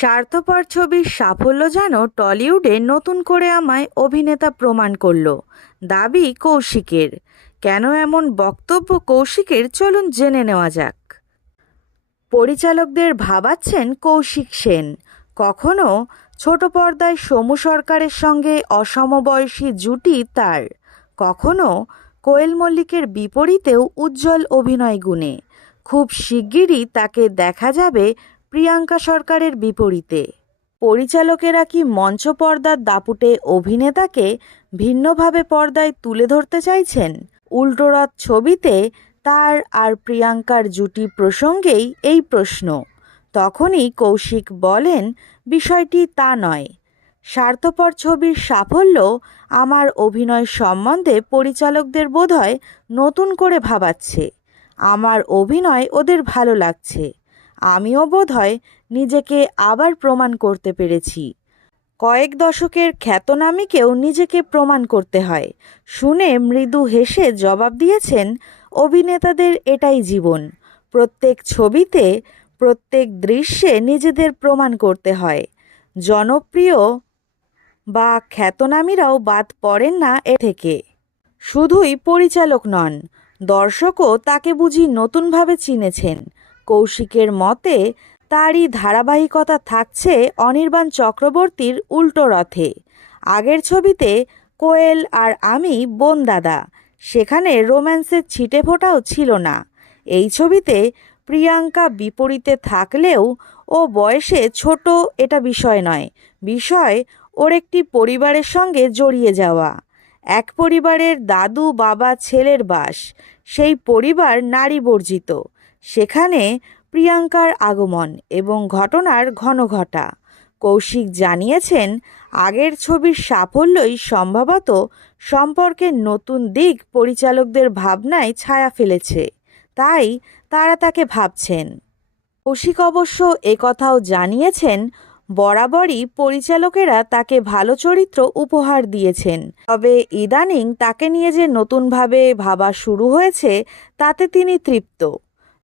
স্বার্থপর ছবির সাফল্য যেন টলিউডে নতুন করে আমায় অভিনেতা প্রমাণ করলো, দাবি কৌশিকের। কেন এমন বক্তব্য কৌশিকের, চলুন জেনে নেওয়া যাক। পরিচালকদের ভাবাচ্ছেন কৌশিক সেন। কখনো ছোট পর্দায় সমু সরকারের সঙ্গে অসমবয়সী জুটি তার, কখনো কোয়েল মল্লিকের বিপরীতেও উজ্জ্বল অভিনয় গুণে। খুব শিগগিরই তাকে দেখা যাবে প্রিয়াঙ্কা সরকারের বিপরীতে। পরিচালকেরা কি মঞ্চ পর্দার দাপুটে অভিনেতাকে ভিন্নভাবে পর্দায় তুলে ধরতে চাইছেন? উল্টোরথ ছবিতে তার আর প্রিয়াঙ্কার জুটি প্রসঙ্গেই এই প্রশ্ন। তখনই কৌশিক বলেন, বিষয়টি তা নয়। স্বার্থপর ছবির সাফল্য আমার অভিনয় সম্বন্ধে পরিচালকদের বোধহয় নতুন করে ভাবাচ্ছে। আমার অভিনয় ওদের ভালো লাগছে। আমিও বোধহয় নিজেকে আবার প্রমাণ করতে পেরেছি। কয়েক দশকের খ্যাতনামীকেও নিজেকে প্রমাণ করতে হয়। শুনে মৃদু হেসে জবাব দিয়েছেন, অভিনেতাদের এটাই জীবন। প্রত্যেক ছবিতে, প্রত্যেক দৃশ্যে নিজেদের প্রমাণ করতে হয়। জনপ্রিয় বা খ্যাতনামীরাও বাদ পড়েন না এ থেকে। শুধুই পরিচালক নন, দর্শকও তাকে বুঝি নতুনভাবে চিনেছেন। কৌশিকের মতে তারই ধারাবাহিকতা থাকছে অনির্বাণ চক্রবর্তীর উল্টো রথে। আগের ছবিতে কোয়েল আর আমি বোন দাদা, সেখানে রোম্যান্সের ছিটেফোঁটাও ছিল না। এই ছবিতে প্রিয়াঙ্কা বিপরীতে থাকলেও ও বয়সে ছোট, এটা বিষয় নয়। বিষয় ওর একটি পরিবারের সঙ্গে জড়িয়ে যাওয়া। এক পরিবারের দাদু বাবা ছেলের বাস, সেই পরিবার নারী বর্জিত। সেখানে প্রিয়াঙ্কার আগমন এবং ঘটনার ঘনঘটা। কৌশিক জানিয়েছেন, আগের ছবির সাফল্যই সম্ভবত সম্পর্কের নতুন দিক পরিচালকদের ভাবনায় ছায়া ফেলেছে, তাই তারা তাকে ভাবছেন। কৌশিক অবশ্য একথাও জানিয়েছেন, বরাবরই পরিচালকেরা তাকে ভালো চরিত্র উপহার দিয়েছেন। তবে ইদানিং তাকে নিয়ে যে নতুনভাবে ভাবা শুরু হয়েছে, তাতে তিনি তৃপ্ত।